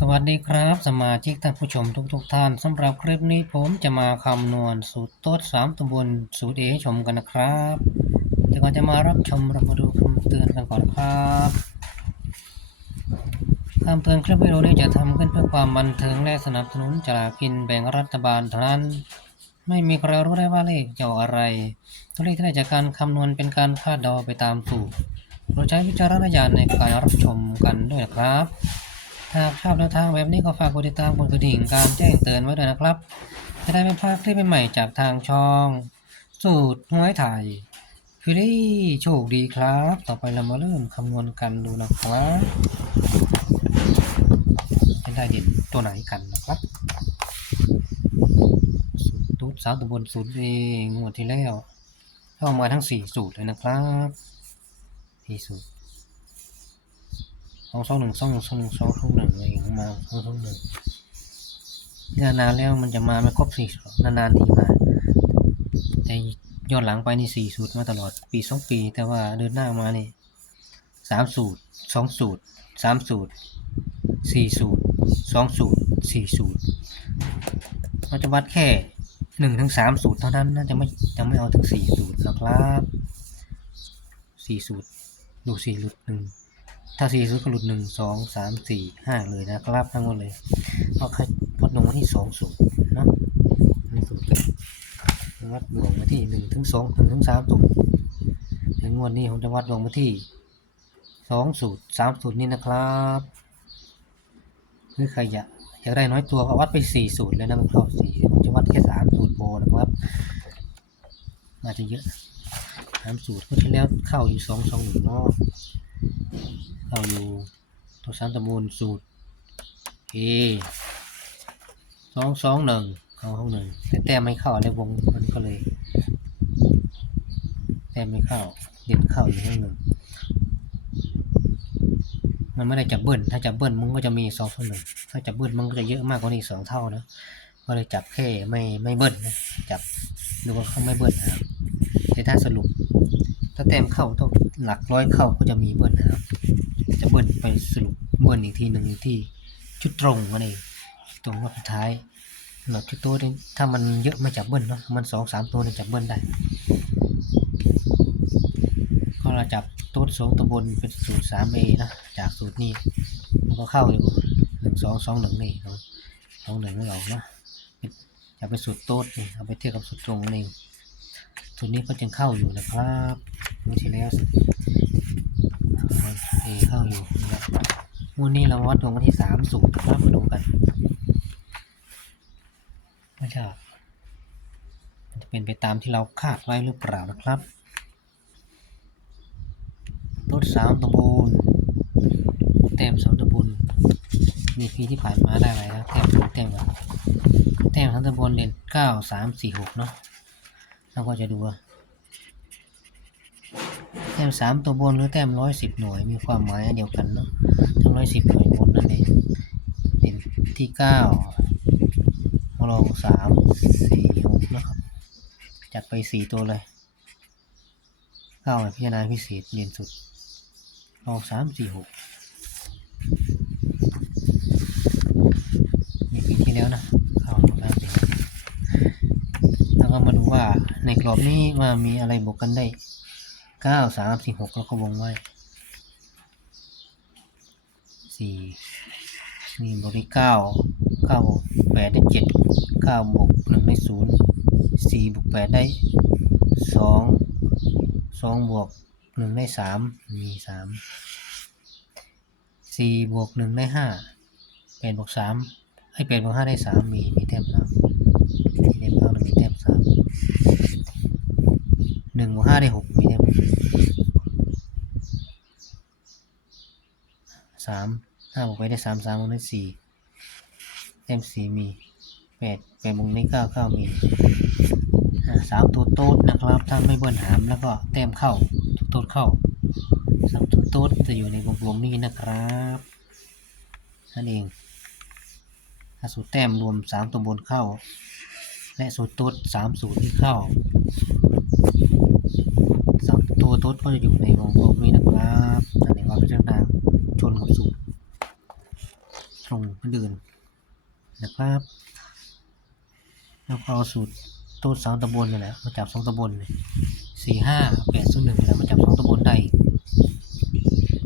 สวัสดีครับ สมาชิกท่านผู้ชมทุกๆทท่านสำหรับคลิปนี้ผมจะมาคำนวณสูตรต๊ดสามตัวบนสูตรเอให้ชมกันนะครับแต่ก่อนจะมารับชมเรามาดูคำเตือนกันก่อนครับคำเตือนคลิปวิดีโอนี้จะทำขึ้นเพื่อความบันเทิงและสนับสนุนจลากินแบ่งรัฐบาลเท่านั้น ไม่มีใครรู้ได้ว่าเลขจะออะไร ตัวเลขที่ได้จากการคำนวณเป็นการคาดเดาไปตามสูตรโปรดใช้วิจารณญาณในการรับชมกันด้วยนะครับ หากชอบแนวทางแบบนี้ก็ฝากกดติดตามกดกระดิ่งการแจ้งเตือนไว้ด้วยนะครับ จะได้ไม่พลาดคลิปใหม่ๆจากทางช่อง สูตรหวยไทยฟิลี่โชคดีครับ ต่อไปเรามาเริ่มคำนวณกันดูนะครับจะได้เด่นตัวไหนกันนะครับสูตรตูดสาวตะบนสูตรเองงวดที่แล้วเข้ามาทั้งสี่สูตรเลยนะครับสี่สูตร องสองหนึ่งสองหนึ่งสองหนึ่งสองสองหนึ่งอะไรอย่างเงี้ยมาสองสองหนึ่งนานๆแล้วมันจะมาไม่ครบสี่นานๆทีมาแต่ย้อนหลังไปนี่สี่สูตรมาตลอดปีสองปี แต่ว่าเดินหน้ามานี่สามสูตรสองสูตรสามสูตรสี่สูตรสองสูตรสี่สูตรเราจะวัดแค่หนึ่งถึงสามสูตรเท่านั้นน่าจะไม่จะไม่เอาถึงสี่สูตรนะครับสี่สูตรดูสี่หลุดหนึ่ง ถ้าสี่สูตรก็หลุดหนึ่งสองสามสี่ห้าเลยนะครับทั้งหมดเลยเอาใครวัดลงมาที่สองสูตรเนาะนี่สูตรเลยวัดลงมาที่หนึ่งถึงสองหนึ่งถึงสามสูตรในงวดนี้ผมจะวัดลงมาที่สองสูตรสามสูตรนี่นะครับหรือใครอยากอยากได้น้อยตัวก็วัดไปสี่สูตรเลยนะมันเข้าสี่ผมจะวัดแค่สามสูตรโพนะครับอาจจะเยอะสามสูตรก็ที่แล้วเข้าอยู่สองสองหนึ่งเนาะ เราอยู่ตัวสามตะบูนสูตร A สองสองหนึ่งเข้าห้องหนึ่งแต่แต้มไม่เข้าในวงมันก็เลย แต้มไม่เข้าเด่นเข้าอยู่ห้องหนึ่งมันไม่ได้จับเบิ้ลถ้าจับเบิ้ลมันก็จะมีสองสองหนึ่งถ้าจับเบิ้ลมันก็จะเยอะมากกว่านี้สองเท่านะก็เลยจับแค่ไม่ไม่เบิ้ลนะจับดูว่าเขาไม่เบิ้ลนะครับแต่ถ้าสรุป ถ้าแต้มเข้าต้องหลักร้อยเข้าก็จะมีเบิ้ลนะครับ จะเบิ้ลไปสรุปเบิ้ลอีกทีหนึ่งที่ชุดตรงนั่นเองตรงรอบสุดท้ายหลักชุดโต้นี่ถ้ามันเยอะไม่จับเบิ้ลเนาะมันสองสามตัวเนี่ยจับเบิ้ลได้ก็เราจับตัวสองตัวบนเป็นสูตรสามเอนะจากสูตรนี้มันก็เข้าอยู่หนึ่งสองสองหนึ่งนี่สองหนึ่งไม่ออกเนาะจะเป็นสูตรโต๊ดนี่เอาไปเทียบกับสูตรตรงนั่นเองสูตรนี้ก็ยังเข้าอยู่นะครับไม่ใช่แล้ว เอเข้าอยู่นะครับ วันนี้เราวัดลงมาที่สามสูตรครับมาดูกันไม่ใช่มันจะเป็นไปตามที่เราคาดไว้หรือเปล่านะครับต้นสามตะบูนแต้มสองตะบูนมีปีที่ผ่านมาได้อะไรนะแต้มสองแต้มก่อนแต้มทั้งตะบูนเด่นเก้าสามสี่หกเนาะเราก็จะดูว่า แต้มสามตัวบนหรือแต้มร้อยสิบหน่วยมีความหมายเดียวกันเนาะทั้งร้อยสิบหน่วยบนนั่นเองเด่นที่เก้ารองสามสี่หกนะครับ จัดไปสี่ตัวเลยเก้าพิจารณาพิเศษเด่นสุดรองสามสี่หกมีปีที่แล้วนะเข้ารองสามสี่แล้วก็มาดูว่าในกรอบนี้ว่ามีอะไรบวกกันได้ เก้าสามสี่หกแล้วก็วงไว้สี่นี่บวกได้เก้าเก้าบวกแปดได้เจ็ดเก้าบวกหนึ่งได้ศูนย์สี่บวกแปดได้สองสองบวกหนึ่งได้สามมีสามสี่บวกหนึ่งได้ห้าแปดบวกสามให้แปดบวกห้าได้สามมีมีแต้มสามมีแต้มเก้ามีแต้มสามหนึ่งบวกห้าได้หกมีแต้ม สามห้าบวกไปได้สามสามบวกได้สี่เต็มสี่มีแปดแปดบวกได้เก้าเก้ามีสามตัวโต๊ดนะครับถ้าไม่เบิ้ลหามแล้วก็แต้มเข้าทุกโต๊ดเข้าสามตัวโต๊ดจะอยู่ในวงกลมนี้นะครับนั่นเองถ้าสูตรแต้มรวมสามตัวบนเข้า และสูตรโต๊ดสามสูตรที่เข้าสามตัวโต๊ดก็จะอยู่ในวงกลมนี้นะครับนั่นเองว่าพิจารณา ชนกับสูตรตรงเหมือนเดินนะครับแล้วก็เอาสูตรตัวสองตะบนนี่แหละมาจับสองตะบนสี่ห้าแปดศูนย์หนึ่งนี่แหละมาจับสองตะบนได้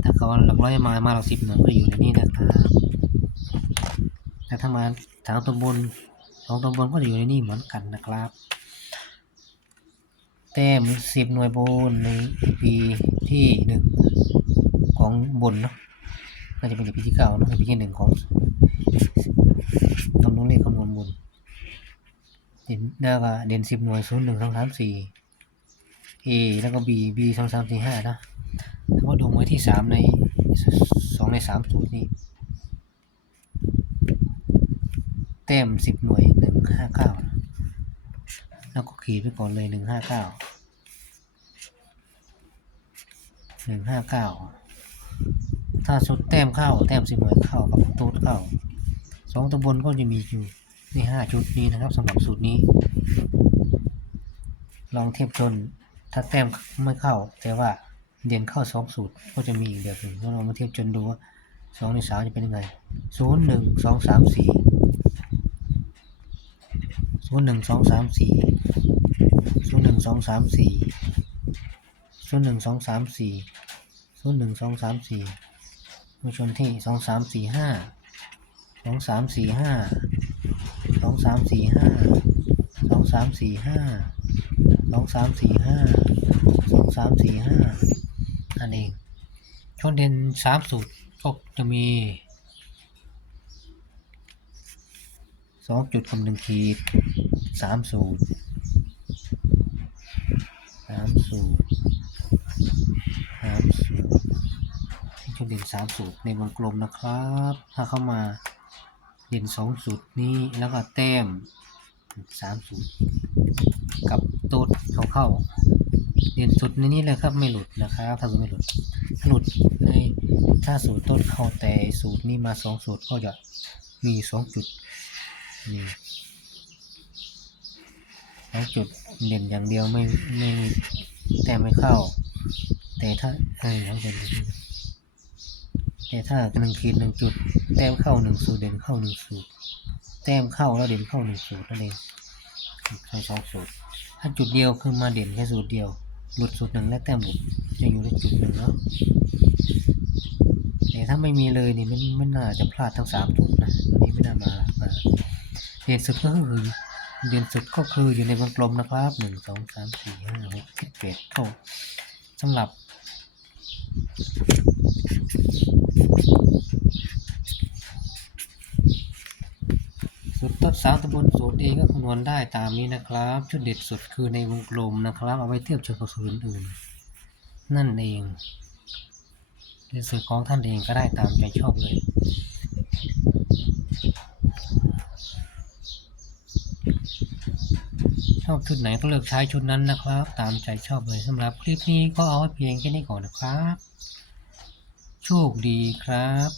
ถ้าเขาหลักร้อยมามาหลักสิบเนี่ยก็อยู่ในนี้นะครับแต่ถ้ามาสามตะบนสองตะบนก็จะอยู่ในนี้เหมือนกันนะครับ แต้มสิบหน่วยบนใน EP ที่หนึ่งของบนเนาะ น่าจะเป็น EP ที่เก้าเนาะ EP ที่หนึ่งของคำนวณเลขคำนวณบนเด่นแล้วก็เด่นสิบหน่วยศูนย์หนึ่งสองสามสี่ A แล้วก็ B B สองสามสี่ห้านะถ้าว่าดวงไว้ที่สามในสองในสามสูตรนี้แต้มสิบหน่วยหนึ่งห้าเก้าแล้วก็ขีดไปก่อนเลยหนึ่งห้าเก้าหนึ่งห้าเก้า ถ้าสุดแต้มเข้าแต้มสิบหน่วยเข้ากับตูดเข้าสองตัวบนก็จะมีอยู่ในห้าชุดนี้นะครับสำหรับสูตรนี้ ลองเทียบชนถ้าแต้มไม่เข้า แต่ว่าเด่นเข้าสองสูตรก็จะมีอีกแบบหนึ่งเราลองมาเทียบชนดูว่าสองในสามจะเป็นยังไงศูนย์หนึ่งสองสามสี่ศูนย์หนึ่งสองสามสี่ศูนย์หนึ่งสองสามสี่ศูนย์หนึ่งสองสามสี่ศูนย์หนึ่งสองสามสี่ มาชนที่สองสามสี่ห้าสองสามสี่ห้าสองสามสี่ห้าสองสามสี่ห้าสองสามสี่ห้าสองสามสี่ห้านั่นเองชนเด่นสามสูตรก็จะมีสองจุดกับหนึ่งขีดสามสูตรสามสูตรสามสูตร ที่เด่นสามสูตรในวงกลมนะครับ ถ้าเข้ามาเด่นสองสูตรนี้แล้วก็แต้มสามสูตรกับโต๊ดเข้าเข้าเด่นสุดในนี้เลยครับไม่หลุดนะครับถ้าไม่หลุดถ้าหลุดในถ้าสูตรต้นเข้าแต่สูตรนี้มาสองสูตรก็จะมีสองจุดนี่สองจุดเด่นอย่างเดียวไม่ไม่แต่ไม่เข้า แต่ถ้าเออแล้วเป็น แต่ถ้าหนึ่งขีดหนึ่งจุด แต้มเข้าหนึ่งสูตรเด่นเข้าหนึ่งสูตร แต้มเข้าแล้วเด่นเข้าหนึ่งสูตรนั่นเองใช้สองสูตร ถ้าจุดเดียวคือมาเด่นแค่สูตรเดียว หลุดสูตรหนึ่งและแต้มหลุดจะอยู่ในจุดหนึ่งเนาะแต่ถ้าไม่มีเลยนี่ไม่ไม่น่าจะพลาดทั้งสามจุดนะอันนี้ไม่น่ามามาเด่นสุดก็คือเด่นสุดก็คืออยู่ในวงกลมนะครับหนึ่งสองสามสี่ห้าหกเจ็ดแปดเก้าสำหรับ สุดต้นสามตำบลสูตรเองก็คำนวณได้ตามนี้นะครับ ชุดเด็ดสุดคือในวงกลมนะครับ เอาไว้เทียบเชิงกับสูตรอื่นๆนั่นเองในสูตรของท่านเองก็ได้ตามใจชอบเลยชอบชุดไหนก็เลือกใช้ชุดนั้นนะครับ ตามใจชอบเลยสำหรับคลิปนี้ก็เอาไว้เพียงแค่นี้ก่อนนะครับ โชคดีครับ